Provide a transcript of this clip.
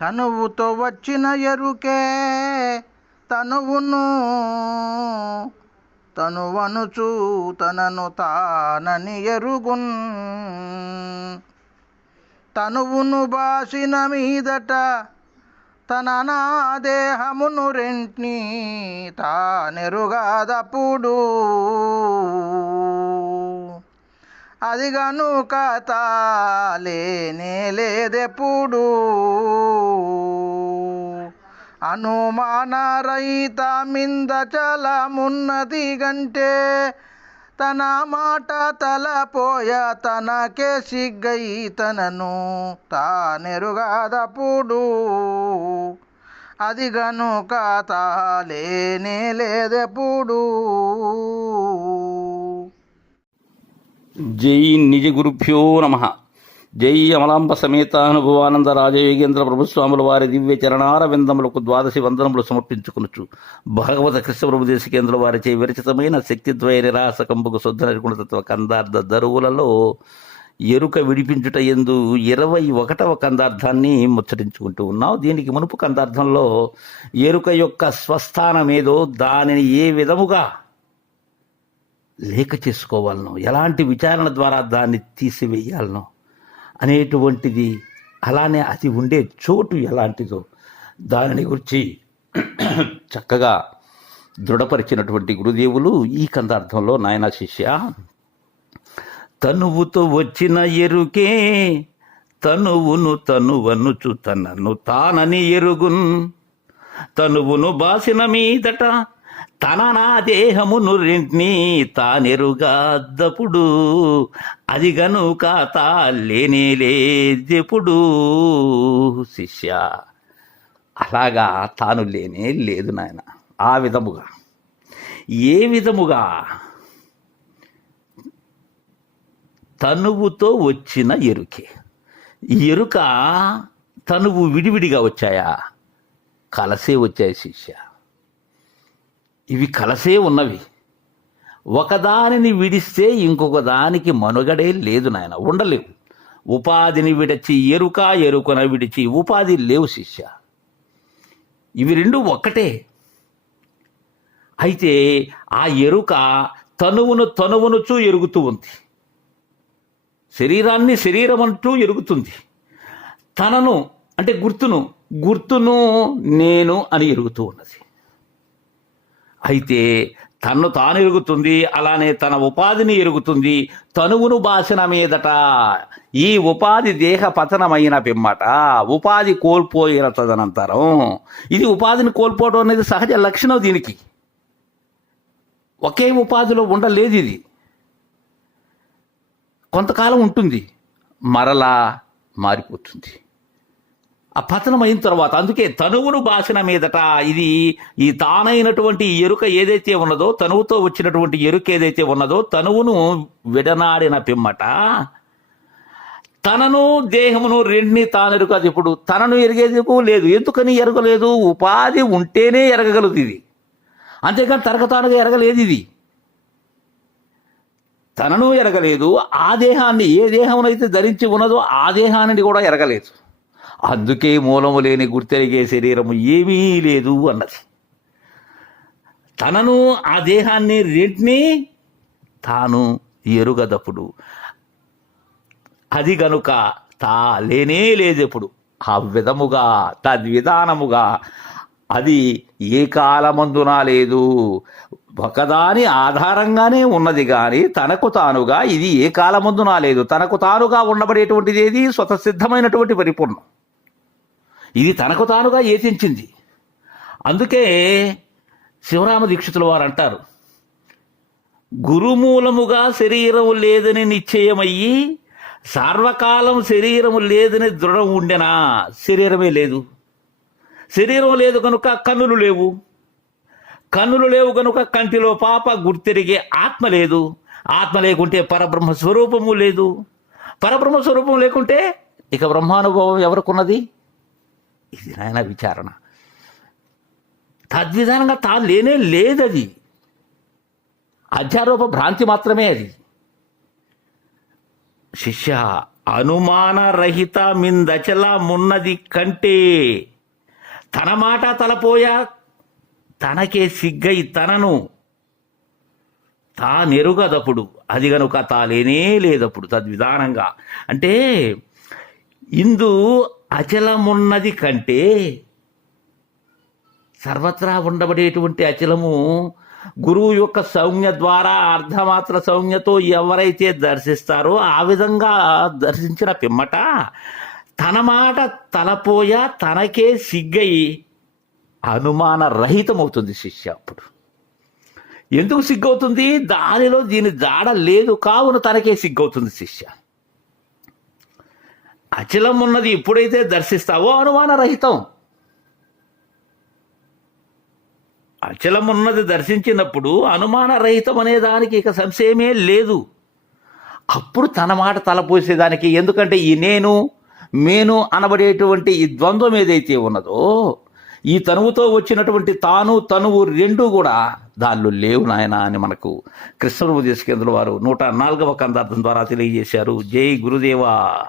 తనువుతో వచ్చిన ఎరుకే తనువును. తనువనుచు తనను తానని ఎరుగున్. తనువును బాసిన మీదట తన నా దేహమును రెంట్ని తానెరుగాదప్పుడు. అది గనుక తాలేనే లేదెప్పుడు? అనుమాన రహిత మింద చలమున్నది గంటే తన మాట తలపోయ తనకే సిగ్గై తనను తానెరుగాదప్పుడు? అది గనుక తాలేనే లేదెప్పుడు? జై నిజ గురుభ్యో నమ. జై అమలాంబ సమేత అనుభవానంద రాజయోగేంద్ర ప్రభుస్వాముల వారి దివ్య చరణార విందములకు ద్వాదశి వందనములు సమర్పించుకునొచ్చు భగవత కృష్ణ ప్రభు కేంద్ర వారిచే విరచితమైన శక్తిద్వయ నిరాసకంబుకు శుద్ధ నిర్గుణతత్వ కందార్థ దరువులలో ఎరుక విడిపించుట ఎందు ఇరవై ఒకటవ కందార్థాన్ని ముచ్చటించుకుంటూ ఉన్నాం దీనికి మునుపు కందార్థంలో ఎరుక యొక్క స్వస్థానమేదో దానిని ఏ విధముగా లేఖ చేసుకోవాలనో ఎలాంటి విచారణ ద్వారా దాన్ని తీసివేయాలనో అనేటువంటిది అలానే అది ఉండే చోటు ఎలాంటిదో దానిని గురించి చక్కగా దృఢపరిచినటువంటి గురుదేవులు ఈ కందార్థంలో నాయన శిష్య తనువుతో వచ్చిన ఎరుకే తనువును తనువనుచు తనను తానని ఎరుగున్ తనువును బాసిన మీదట తన నా దేహమును రెంట్ని తానెరుగాద్దపుడు. అది గనుక తా లేనే శిష్య అలాగా తాను లేనే లేదు నాయన ఆ విధముగా. ఏ విధముగా? తనువుతో వచ్చిన ఎరుకే. ఎరుక తనువు విడివిడిగా వచ్చాయా? కలసే వచ్చాయి శిష్య. ఇవి కలసే ఉన్నవి. ఒకదానిని విడిస్తే ఇంకొక దానికి మనుగడే లేదు నాయన ఉండలేవు. ఉపాధిని విడిచి ఎరుక ఎరుకన విడిచి ఉపాధి లేవు శిష్య. ఇవి రెండు ఒక్కటే. అయితే ఆ ఎరుక తనువును తనువునుచూ ఎరుగుతూ ఉంది. శరీరాన్ని శరీరం అంటూ ఎరుగుతుంది. తనను అంటే గుర్తును గుర్తును నేను అని ఎరుగుతూ ఉన్నది. అయితే తన్ను తాను ఎరుగుతుంది అలానే తన ఉపాధిని ఎరుగుతుంది తనువును బాసిన మీదట. ఈ ఉపాధి దేహ పతనమైన పిమ్మట ఉపాధి కోల్పోయిన తదనంతరం ఇది ఉపాధిని కోల్పోవడం అనేది సహజ లక్షణం దీనికి. ఒకే ఉపాధిలో ఉండలేదు ఇది. కొంతకాలం ఉంటుంది మరలా మారిపోతుంది. పతనం అయిన తర్వాత అందుకే తనువును బాసిన మీదట ఇది ఈ తానైనటువంటి ఎరుక ఏదైతే ఉన్నదో తనువుతో వచ్చినటువంటి ఎరుక ఏదైతే ఉన్నదో తనువును విడనాడిన పిమ్మట. తనను దేహమును రెండిని తానెరుక అది ఇప్పుడు తనను ఎరిగేందుకు లేదు. ఎందుకని ఎరగలేదు? ఉపాధి ఉంటేనే ఎరగగలదు ఇది. అంతేకాని తరగతానుగా ఎరగలేదు ఇది. తనను ఎరగలేదు. ఆ దేహాన్ని ఏ దేహమునైతే ధరించి ఉన్నదో ఆ దేహాన్ని కూడా ఎరగలేదు. అందుకే మూలము లేని గుర్తెరిగే శరీరము ఏమీ లేదు అన్నది. తనను ఆ దేహాన్ని రెంటిని తాను ఎరుగదప్పుడు. అది గనుక తా లేనే లేదెప్పుడు. ఆ విధముగా తద్విధానముగా అది ఏ కాలమందునా లేదు. ఒకదాని ఆధారంగానే ఉన్నది కానీ తనకు తానుగా ఇది ఏ కాలమందునా లేదు. తనకు తానుగా ఉండబడేటువంటిది ఏది స్వతసిద్ధమైనటువంటి పరిపూర్ణం. ఇది తనకు తానుగా ఏతించింది అందుకే శివరామ దీక్షితుల వారు అంటారు గురుమూలముగా శరీరము లేదని నిశ్చయమయ్యి సార్వకాలం శరీరము లేదని దృఢం ఉండెనా? శరీరమే లేదు. శరీరం లేదు కనుక కన్నులు లేవు. కన్నులు లేవు కనుక కంటిలో పాప గుర్తిరిగే ఆత్మ లేదు. ఆత్మ లేకుంటే పరబ్రహ్మ స్వరూపము లేదు. పరబ్రహ్మ స్వరూపం లేకుంటే ఇక బ్రహ్మానుభవం ఎవరికున్నది? ఇది నాయన విచారణ? తద్విధానంగా తా లేనే లేదది. అధ్యారోప భ్రాంతి మాత్రమే అది. శిష్య అనుమానరహిత మిందచల మున్నది కంటే తన మాట తలపోయా తనకే సిగ్గై తనను తానెరుగదప్పుడు. అది గనుక తాలేనే లేదప్పుడు తద్విధానంగా. అంటే ఇందు అచలమున్నది కంటే సర్వత్రా ఉండబడేటువంటి అచలము గురువు యొక్క సౌజ్ఞ ద్వారా అర్ధమాత్ర సౌజ్ఞతో ఎవరైతే దర్శిస్తారో ఆ విధంగా దర్శించిన పిమ్మట తన మాట తలపోయ తనకే సిగ్గై అనుమాన రహితమవుతుంది శిష్య అప్పుడు. ఎందుకు సిగ్గవుతుంది? దానిలో దీని జాడ లేదు. కావున తనకే సిగ్గవుతుంది శిష్య. అచలం ఉన్నది ఎప్పుడైతే దర్శిస్తావో అనుమాన రహితం అచలం ఉన్నది దర్శించినప్పుడు అనుమాన రహితం అనే దానికి ఇక సంశయమే లేదు. అప్పుడు తన మాట తలపోసేదానికి ఎందుకంటే ఈ నేను మేను అనబడేటువంటి ఈ ద్వంద్వం ఏదైతే ఉన్నదో ఈ తనువుతో వచ్చినటువంటి తాను తనువు రెండు కూడా దానిలో లేవు నాయన అని మనకు కృష్ణ ఉపదేశ కేంద్రుల వారు నూట నాలుగవ కందార్థం ద్వారా తెలియజేశారు. జై గురుదేవా.